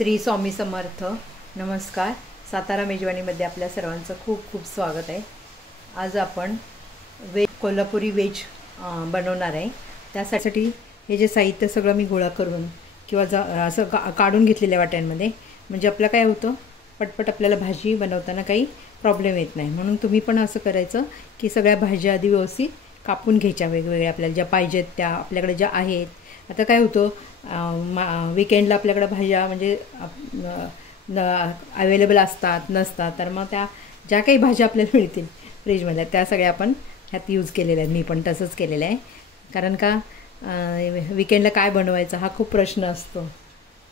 श्री स्वामी समर्थ. नमस्कार. सातारा मेजवानीमध्ये आपल्या सर्वांचं खूप खूप स्वागत आहे. आज आपण कोल्हापुरी वेज बनवणार आहे. त्यासाठी हे जे साहित्य सगळं मी गोळा करून किंवा असं काढून घेतलेल्या वाट्यांमध्ये, म्हणजे आपलं काय होतं, पटपट आपल्याला भाजी बनवताना काही प्रॉब्लेम येत नाही. म्हणून तुम्ही पण असं करायचं की सगळ्या भाज्या आधी व्यवस्थित कापून घ्यायच्या, वेगवेगळ्या आपल्याला ज्या पाहिजेत त्या, आपल्याकडे ज्या आहेत. आता काय होतं, विकेंडला आपल्याकडे भाज्या म्हणजे अवेलेबल असतात नसतात, तर मग त्या ज्या काही भाज्या आपल्याला मिळतील फ्रीजमध्ये त्या सगळ्या आपण ह्यात यूज केलेल्या आहेत. मी पण तसंच केलेलं आहे. कारण का विकेंडला काय बनवायचं हा खूप प्रश्न असतो.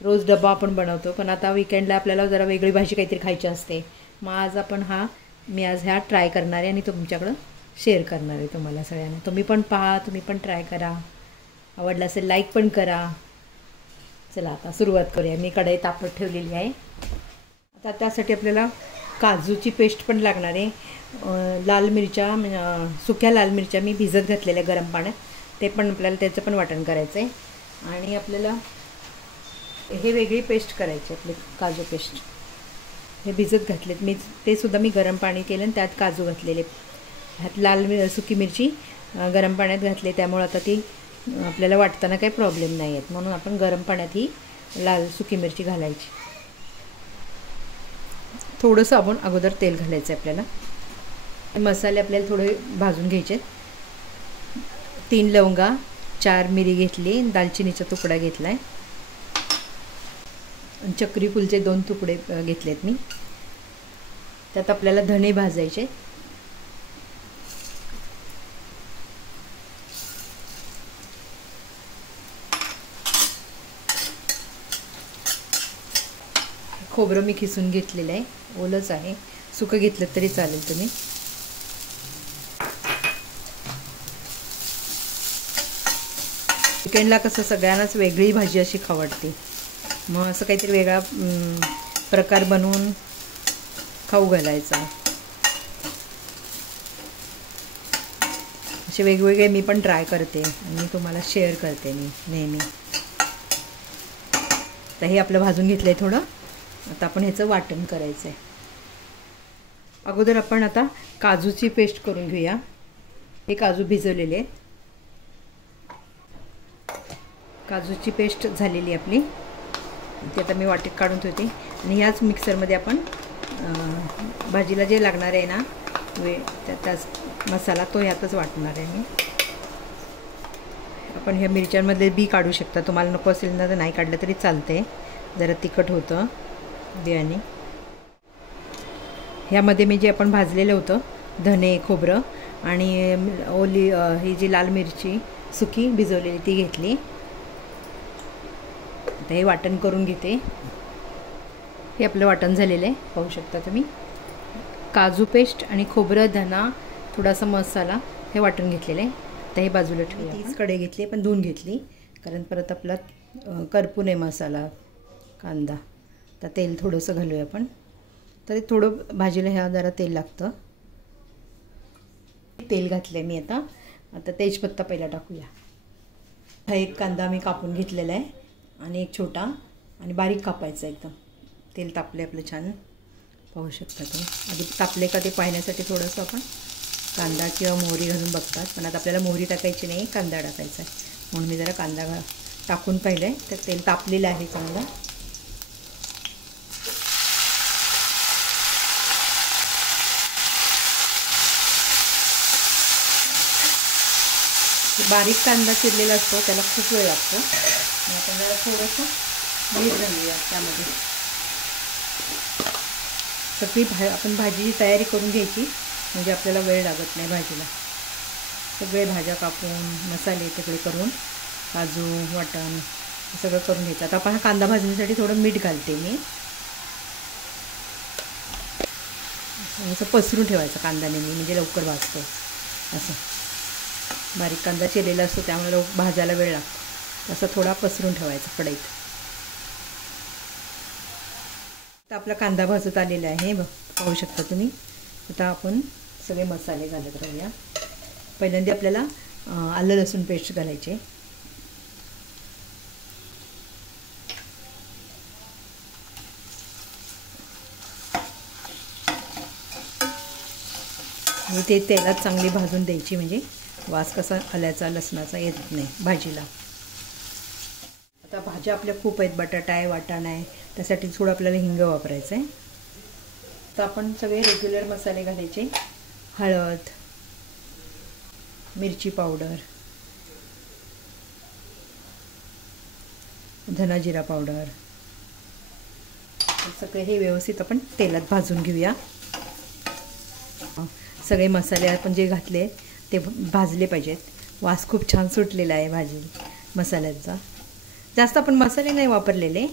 रोज डबा आपण बनवतो, पण आता विकेंडला आपल्याला जरा वेगळी भाजी काहीतरी खायची असते. मग आज आपण मी आज ह्या ट्राय करणार आहे आणि तुमच्याकडं शेअर करणार आहे तुम्हाला सगळ्यांना. तुम्ही पण पहा, तुम्ही पण ट्राय करा. आवडलं असेल लाईक पण करा. चला आता सुरुवात करूया. मी कढई तापत ठेवलेली आहे. आता त्यासाठी आपल्याला काजूची पेस्ट पण लागणार आहे. लाल मिरच्या, सुक्या लाल मिरच्या मी भिजत घातलेल्या गरम पाण्यात, ते पण आपल्याला त्याचं पण वाटण करायचं आहे. आणि आपल्याला हे वेगळी पेस्ट करायची, आपली काजू पेस्ट. हे भिजत घातलेत मी, ते सुद्धा मी गरम पाणी केलं आणि त्यात काजू घातलेले. ह्यात सुकी मिरची गरम पाण्यात घातली, त्यामुळे आता ती आपल्याला वाटताना काही प्रॉब्लेम नाही आहेत. म्हणून आपण गरम पाण्यात ही सुकी मिरची घालायची. थोडंसं आपण अगोदर तेल घालायचं आहे आपल्याला. मसाले आपल्याला थोडे भाजून घ्यायचे. 3 लवंगा, 4 मिरी घेतली, दालचिनीचा तुकडा घेतला आहे, चक्री फुलचे 2 तुकडे घेतलेत मी. त्यात आपल्याला धणे भाजायचे. खोबरं मी खिसून घेतलेलं आहे, ओलंच आहे, सुकं घेतलं तरी चालेल तुम्ही. चिकनला कसं सगळ्यांनाच वेगळी भाजी अशी खाऊ वाटते. मग असं काहीतरी वेगळा प्रकार बनवून खाऊ घालायचा. असे वेगवेगळे मी पण ट्राय करते आणि तुम्हाला शेअर करते मी नेहमी. तर हे आपलं भाजून घेतलं आहे थोडं. आता आपण ह्याचं वाटण करायचं आहे. अगोदर आपण आता काजूची पेस्ट करून घेऊया. हे काजू भिजवलेले आहेत. काजूची पेस्ट झालेली आपली, ती आता मी वाटीत काढून ठेवते. आणि ह्याच मिक्सरमध्ये आपण भाजीला जे लागणार आहे ना त्याच मसाला, तो ह्यातच वाटणार आहे मी. आपण ह्या मिरच्यांमध्ये बी काढू शकता, तुम्हाला नको असेल ना तर नाही काढलं तरी चालते, जरा तिखट होतं बियाणे. ह्यामध्ये मी जे आपण भाजलेलं होतं धने, खोबरं आणि ही जी लाल मिरची सुकी भिजवलेली ती घेतली. आता हे वाटण करून घेते. हे आपलं वाटण झालेलं आहे, पाहू शकता तुम्ही. काजू पेस्ट आणि खोबरं, धना, थोडासा मसाला, हे वाटण घेतलेलं आहे. तर हे बाजूला ठेवूया. तीच कढई घेतली पण धुवून घेतली, कारण परत आपला करपू नये मसाला, कांदा. तर तेल थोडंसं घालूया आपण. तरी थोडं भाजीला ह्या जरा तेल लागतं. तेल घातलं आहे मी आता. आता तेजपत्ता पहिला टाकूया. हा एक कांदा मी कापून घेतलेला आहे आणि एक छोटा, आणि बारीक कापायचा एकदम. तेल तापले आपलं छान, पाहू शकता तुम्ही. आधी तापले का ते पाहण्यासाठी थोडंसं आपण कांदा किंवा मोहरी घालून बघतात, पण आता आपल्याला मोहरी टाकायची नाही, कांदा टाकायचा आहे. म्हणून मी जरा कांदा टाकून पाहिलं आहे. तर तेल तापलेलं आहे चांगलं. बारीक कांदा चिरलेला असतो, त्याला खूप वेळ लागतो. आपण जरा थोडंसं मीठ घालूया त्यामध्ये. सगळी आपण भाजीची तयारी करून घ्यायची, म्हणजे आपल्याला वेळ लागत नाही भाजीला. सगळे भाज्या कापून, मसाले सगळे करून, काजू, वाटण सगळं करून घ्यायचं. आता आपण हा कांदा भाजण्यासाठी थोडं मीठ घालते मी. असं पसरून ठेवायचं कांदा नेहमी, म्हणजे लवकर भाजतो. असं बारीक कांदा चिरलेला असतो, त्यामुळे भाजायला वेळ लागतो. असं थोडा पसरून ठेवायचा कढईत. तर आपला कांदा भाजत आलेला आहे, पाहू शकता तुम्ही. आता आपण सगळे मसाले घालत राहूया. पहिल्यांदा आपल्याला आलं लसूण पेस्ट घालायचे. म्हणजे ते तेलात चांगली भाजून द्यायची, म्हणजे वास कसा आल्याचा लसणाचा येत नाही भाजीला. आता भाज्या आपल्या खूप आहेत, बटाटा आहे, वाटाणा आहे, त्यासाठी थोडं आपल्याला हिंग वापरायचं आहे. तर आपण सगळे रेग्युलर मसाले घालायचे. हळद, मिरची पावडर, धना जिरा पावडर, सगळे हे व्यवस्थित आपण तेलात भाजून घेऊया. सगळे मसाले आपण जे घातले ते भाजले पाहिजेत. वास खूप छान सुटलेला आहे भाजी मसाल्यांचा. जास्त आपण मसाले नाही वापरलेले,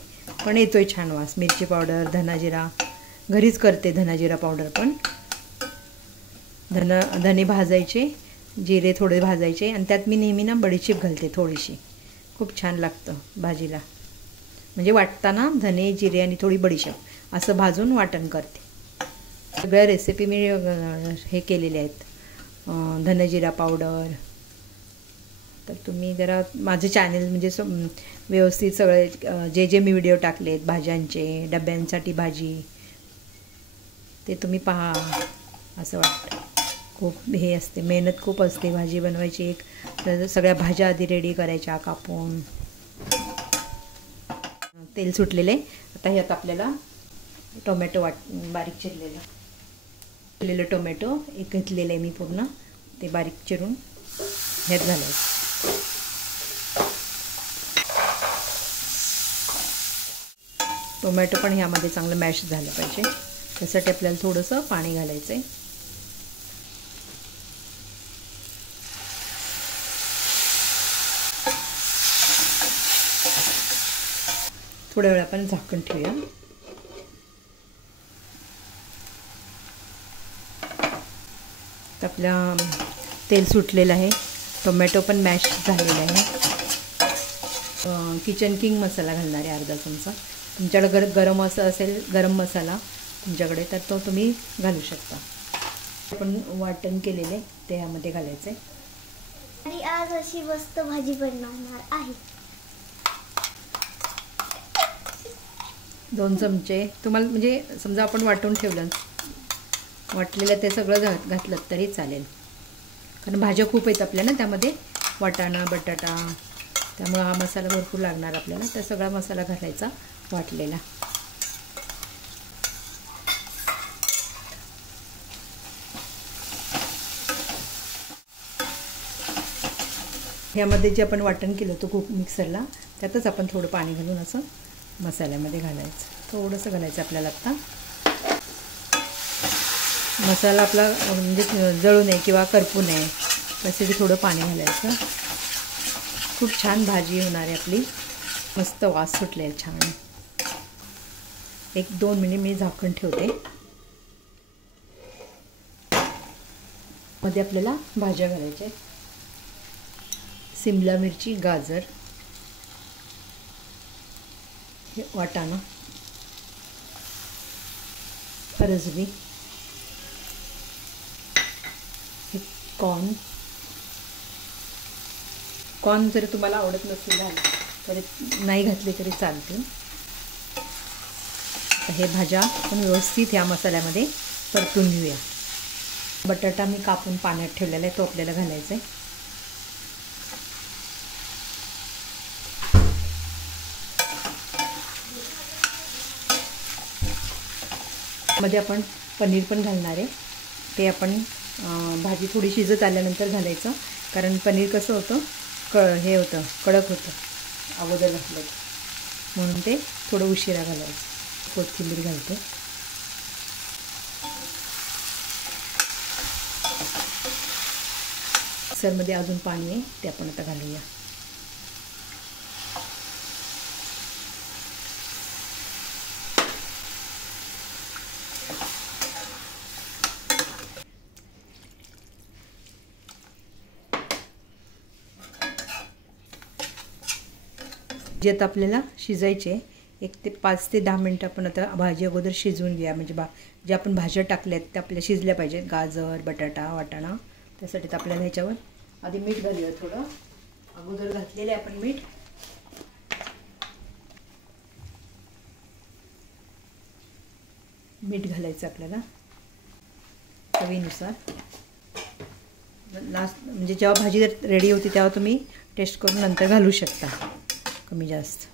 पण येतोय छान वास. मिरची पावडर, धना जिरा घरीच करते, धना जिरा पावडर पण. धने भाजायचे, जिरे थोडे भाजायचे, आणि त्यात मी नेहमी ना बडीशेप घालते थोडीशी. खूप छान लागतं भाजीला. म्हणजे वाटताना धने, जिरे आणि थोडी बडीशेप असं भाजून वाटण करते. सगळ्या रेसिपी मी हे केलेल्या आहेत, धनजिरा पावडर. तर तुम्ही जरा माझे चॅनल म्हणजे व्यवस्थित सगळे जे मी व्हिडिओ टाकलेत भाज्यांचे, डब्यांसाठी भाजी, ते तुम्ही पहा. असं वाटतं खूप हे असते, मेहनत खूप असते भाजी बनवायची. एक सगळ्या भाज्या आधी रेडी करायच्या कापून. तेल सुटलेले. आता ह्यात आपल्याला टोमॅटो बारीक चिरलेलं टोमॅटो एक घेतलेलं आहे मी पूर्ण, ते बारीक चिरून ह्यात घालायचं. टोमॅटो पण ह्यामध्ये चांगलं मॅश झालं पाहिजे, त्यासाठी आपल्याला थोडंसं पाणी घालायचं आहे. थोड्या वेळ आपण झाकण ठेवूया. तर आपल्या तेल सुटलेलं आहे, टोमॅटो पण मॅश झालेला आहे. किचन किंग मसाला घालणार आहे अर्धा चमचा. तुमच्याकडे गरम असेल गरम मसाला तुमच्याकडे, तर तो तुम्ही घालू शकता. आपण वाटण केलेले ते यामध्ये घालायचे. आणि आज अशी मस्त भाजी बनवणार आहे. 2 चमचे तुम्हाला, म्हणजे समजा आपण वाटून ठेवलं, वाटलेलं ते सगळं घातलं तरी चालेल, कारण भाज्या खूप आहेत आपल्या ना त्यामध्ये, वाटाणा, बटाटा, त्यामुळे हा मसाला भरपूर लागणार आपल्याला. तर सगळा मसाला घालायचा वाटलेला. ह्यामध्ये जे आपण वाटण केलं होतं खूप मिक्सरला, त्यातच आपण थोडं पाणी घालून असं मसाल्यामध्ये घालायचं. थोडंसं घालायचं आपल्याला. आत्ता मसाला आपला म्हणजे जळू नये किंवा करपू नये त्यासाठी थोडं पाणी घालायचं. खूप छान भाजी होणार आहे आपली. मस्त वास सुटले छान. 1-2 मिनिट मी झाकण ठेवते. मध्ये आपल्याला भाज्या घालायच्या. सिमला मिरची, गाजर, हे वाटाणा, फरसबी, हे कॉर्न जर तुम्हाला आवडत नसेल तरी नाही घातले तरी चालतील. हे भाज्या आपण व्यवस्थित ह्या मसाल्यामध्ये परतून घेऊया. बटाटा मी कापून पाण्यात ठेवलेला आहे, तो आपल्याला घालायचा आहे. मध्ये आपण पनीर पण घालणार आहे. ते आपण भाजी थोडी शिजत आल्यानंतर घालायचं, कारण पनीर कसं होतं हे होतं कडक होतं अगोदर घातलं, म्हणून ते थोडं उशिरा घालायचं. कोथिंबीर घालते. मिक्सरमध्ये अजून पाणी आहे, ते आपण आता घालूया. जे आता आपल्याला शिजायचे 5 ते 10 मिनटं आपण आता भाजी अगोदर शिजवून घ्या. म्हणजे जे आपण भाज्या टाकल्यात त्या आपल्या शिजल्या पाहिजेत, गाजर, बटाटा, वाटाणा. त्यासाठी तर आपल्याला ह्याच्यावर आधी मीठ घालूया. थोडं अगोदर घातलेलं आहे आपण मीठ. मीठ घालायचं आपल्याला चवीनुसार. लास्ट म्हणजे जेव्हा भाजी रेडी होती तेव्हा तुम्ही टेस्ट करून नंतर घालू शकता कमी जास्त.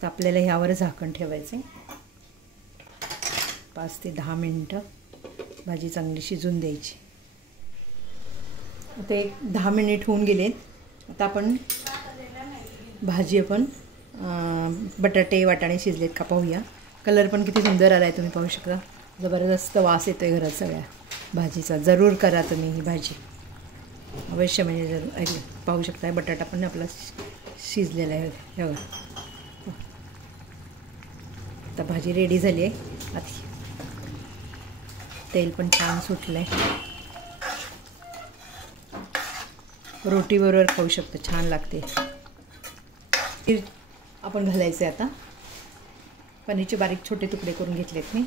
तर आपल्याला ह्यावर झाकण ठेवायचं आहे. 5 ते 10 मिनटं भाजी चांगली शिजून द्यायची. आता एक 10 मिनिट होऊन गेलेत. आता आपण भाजी बटाटे वाटाणे शिजलेत का पाहूया. कलर पण किती सुंदर आला आहे तुम्ही पाहू शकता. जबरदस्त वास येतो आहे घरात सगळ्या भाजीचा. जरूर करा तुम्ही ही भाजी अवश्य, म्हणजे जरूर. पाहू शकता बटाटा पण आपला शिजलेला आहे. हे बघा आता भाजी रेडी झाली आहे. आता तेल पण छान सुटलं आहे. रोटीबरोबर खाऊ शकतो, छान लागते. आपण घालायचे आता. पनीरचे बारीक छोटे तुकडे करून घेतलेत मी.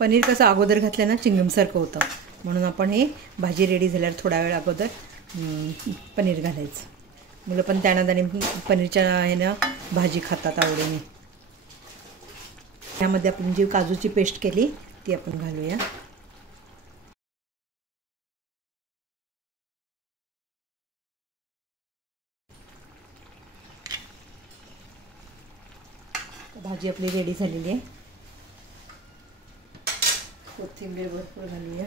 पनीर कसं अगोदर घातलं ना चिंगमसारखं होतं, म्हणून आपण हे भाजी रेडी झाल्यावर थोडा वेळ अगोदर पनीर घालायचं. मुलं पण त्यानादाने पनीरच्या ह्यानं भाजी खातात आवडीने. त्यामध्ये आपण जी काजूची पेस्ट केली ती आपण घालूया. भाजी आपली रेडी झालेली आहे. कोथिंबीर भरपूर घालूया.